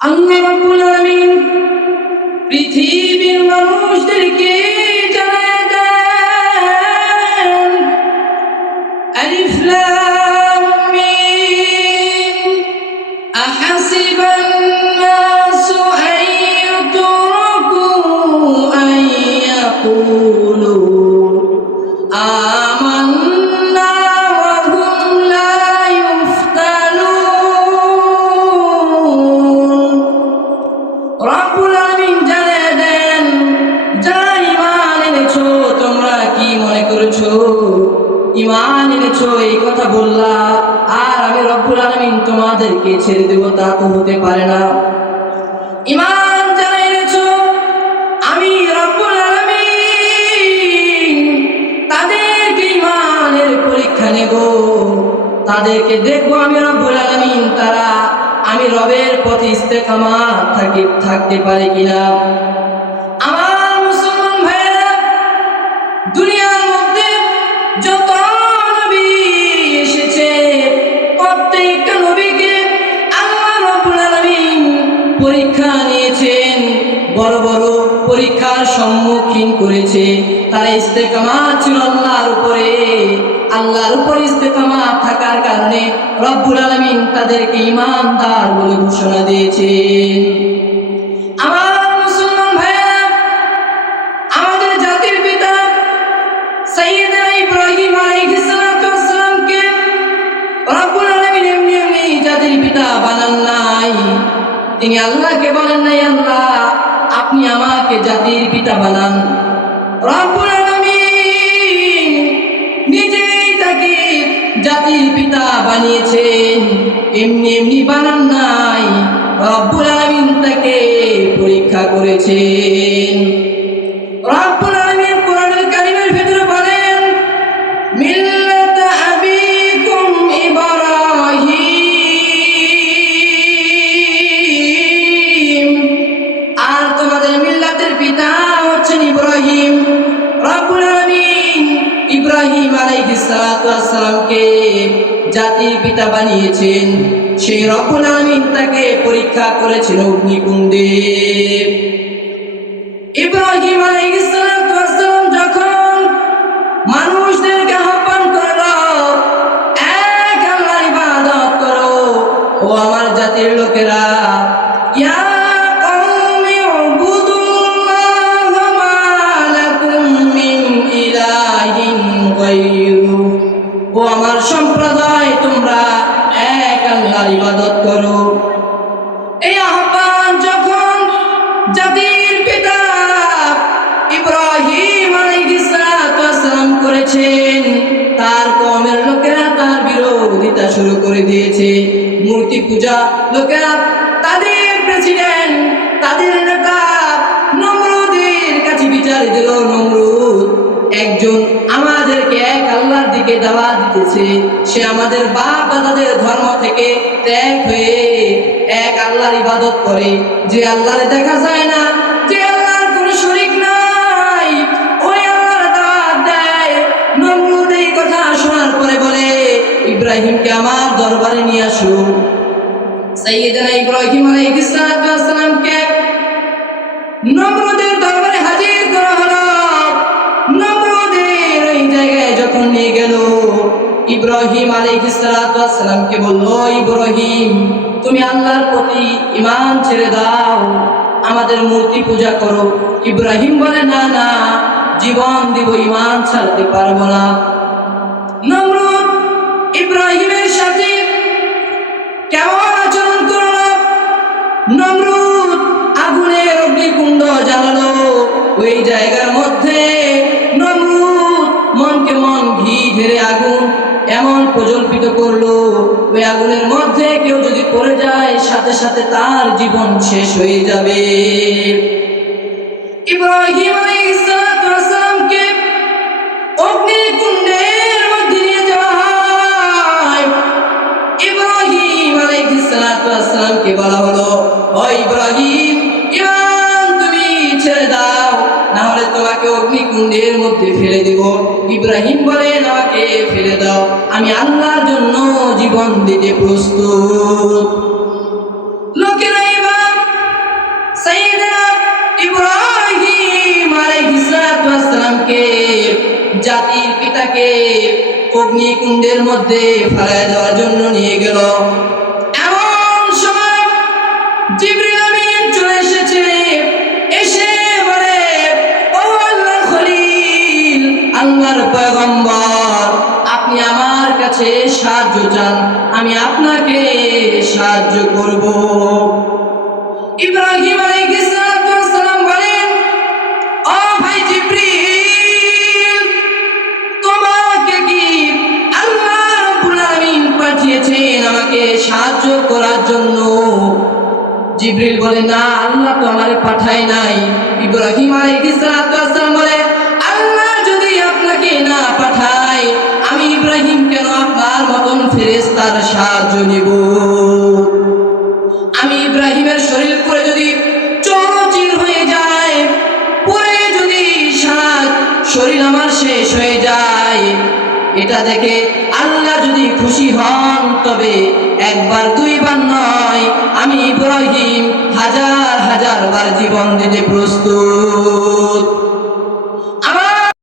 আল্লাহ রাব্বুল আলামিন পৃথিবীর মানুষদেরকে জানায় দেন আলিফ লাম মিম আহাসিবান নাসু আন ইউতরাকু আন ইয়াকুলু আমান্না ওয়া হুম লা ইফতানুন। রব্বুল আলামিন জানিয়ে দেন, যারা ঈমান এনেছো তোমরা কি মনে করেছো ঈমান এনেছো এই কথা বললা আর আমি রব্বুল আলামিন তোমাদেরকে ছেড়ে দেব? তা তো হতে পারে না। ঈমান যারা এনেছো আমি রব্বুল আলামিন তাদেরকে ঈমানের পরীক্ষা নেব, তাদেরকে দেখবো আমি রব্বুল আলামিন তারা আমি রবের পথে ইস্তেকামাত থাকতে পারে কিনা। আমার মুসলমান ভাইয়েরা, দুনিয়ার মধ্যে যত নবী এসেছে প্রত্যেকটা নবীকে আল্লাহ রাব্বুল আলামিন পরীক্ষা নিয়েছেন, বড় বড় পরীক্ষার সম্মুখীন করেছে। তারা ইস্তেকামাত ছিল আল্লাহর উপরে, আল্লাহর উপর ইস্তেকামাত থাকার কারণে রব্বুল আলামিন তাদেরকে ঈমানদার বলে ঘোষণা দিয়েছেন। আমার মুসলমান ভাইয়েরা, আমাদের জাতির পিতা সাইয়েদনা ইব্রাহিম আলাইহিস সালাতু ওয়াস সালামকে রব্বুল আলামিন এমনি এমনি জাতির পিতা বানান নাই। তিনি আল্লাহকে বলেন নাই, আল্লাহ আপনি আমাকে জাতির পিতা বানান। রব্বুল আলামিন নিজেই তাকে জাতির পিতা বানিয়েছেন, এমনি এমনি বানান নাই। রব্বুল আলামিন তাকে পরীক্ষা করেছেন। রব্বুল আলামিন কোরআনুল কারীমের ভিতরে বলেন, মিল্লাত আবিকুম ইব্রাহিম, আর তোমাদের মিল্লাতের পিতা হচ্ছেন ইব্রাহিম। রব্বুল আলামিন ইব্রাহিম আলাইহিস সালাতু ওয়াস সালামকে জাতির পিতা বানিয়েছেন। সেই রব্বুল আলামিন তাকে পরীক্ষা করেছেন অগ্নিকুণ্ডে। ইব্রাহিম আলাইহিস সালাতু ওয়াস সালাম যখন মানুষদেরকে আহ্বান করলো, এক আল্লাহর ইবাদত করো ও আমার জাতির লোকেরা, ইয়া কওমি উবুদুল্লাহ মা লাকুম মিন ইলাহিন গায়রু, ও আমার সম্প্রদায় তোমরা এক আল্লাহর ইবাদত করো। এই আহ্বান যখন জাতির পিতা ইব্রাহিম আলাইহিস সালাতু ওয়াস সালাম করেছেন, তার কওমের লোকেরা তার বিরোধিতা শুরু করে দিয়েছে। মূর্তি পূজা লোকেরা তাদের প্রেসিডেন্ট, তাদের নেতা নমরুদের কাছে বিচার দিল, নমরুদ একজন আমাদেরকে এক আল্লাহর দিকে দাওয়াত দিতেছে, সে আমাদের বাপ দাদাদের ধর্ম থেকে ত্যাগ হয়ে এক আল্লাহর ইবাদত করে, যে আল্লাহরে দেখা যায় না, যে আল্লাহর কোনো শরীক নাই, ওই আল্লাহর দাওয়াত দেয়। নমরুদ এই কথা শোনার পরে বলে, ইব্রাহিমকে আমার দরবারে নিয়ে আসো। সাইয়েদনা ইব্রাহিম আলাইহিস সালাতু ওয়াস সালামকে নমরুদের দরবারে হাজির করা হলো। নমরুদের ওই জায়গায় যখন নিয়ে গেল, ইব্রাহিম আলাইহিস সালাতু ওয়াস সালামকে বলল, ইব্রাহিম তুমি আল্লাহর প্রতি ঈমান ছেড়ে দাও, আমাদের মূর্তি পূজা করো। ইব্রাহিম বলে, না না, জীবন দিব, ঈমান ছাড়তে পারবো না। নমরুদ ইব্রাহিমের সাথে কেমন আচরণ করলো? নমরুদ আগুনের অগ্নিকুণ্ড জ্বালালো। ওই জায়গার মধ্যে নমরুদ মনকে মন ঘি ঢেলে আগুন এমন প্রজ্বলিত করলো, ওই আগুনের মধ্যে কেউ যদি পড়ে যায় সাথে সাথে তার জীবন শেষ হয়ে যাবে। ইব্রাহিম আলাইহিস সালাতু ওয়াস সালামকে অগ্নিকুণ্ডের মধ্যে নিয়ে যাওয়া হয়। ইব্রাহিম আলাইহিস সালাতু ওয়াস সালামকে বলা হলো, ও ইব্রাহিম, ঈমান তুমি ছেড়ে দাও, না হলে তোমাকে অগ্নিকুণ্ডের মধ্যে ফেলে দেব। ইব্রাহিম বলেন, আমাকে ফেলে দাও, আমি আল্লাহর জন্য জীবন দিতে প্রস্তুত। লোকেরা এবার তাকে অগ্নিকুণ্ডের মধ্যে ফেলে দেওয়ার জন্য নিয়ে গেল। এমন সময় জিবরিল আমিন চলে এসেছে, এসে বলে, ও আল্লাহর খলিল, আল্লাহর পয়গম্বর, আপনি আমার কাছে সাহায্য চান, আমি আপনাকে সাহায্য করব। ইব্রাহিম আলাইহিস সালাম বলেন, ও ভাই জিবরিল, তোমাকে কি আল্লাহ রাব্বুল আলামিন পাঠিয়েছেন আমাকে সাহায্য করার জন্য? জিবরিল বলে, না, আল্লাহ তো আমারে পাঠায় নাই। ইব্রাহিম আলাইহিস সালাম বলে, আল্লাহ যদি আপনাকে না পাঠায়, আমি ইব্রাহিম কেন আপনার মতন ফেরেশতার সাহায্য নিব? আমি ইব্রাহিমের শরীর পুরো যদি চৌচির হয়ে যায়, পুরে যদি শরীর আমার শেষ হয়ে যায়, এটা দেখে আল্লাহ যদি খুশি হন, তবে একবার দুইবার নয়, আমি ইব্রাহিম হাজার হাজার বার জীবন দিতে প্রস্তুত।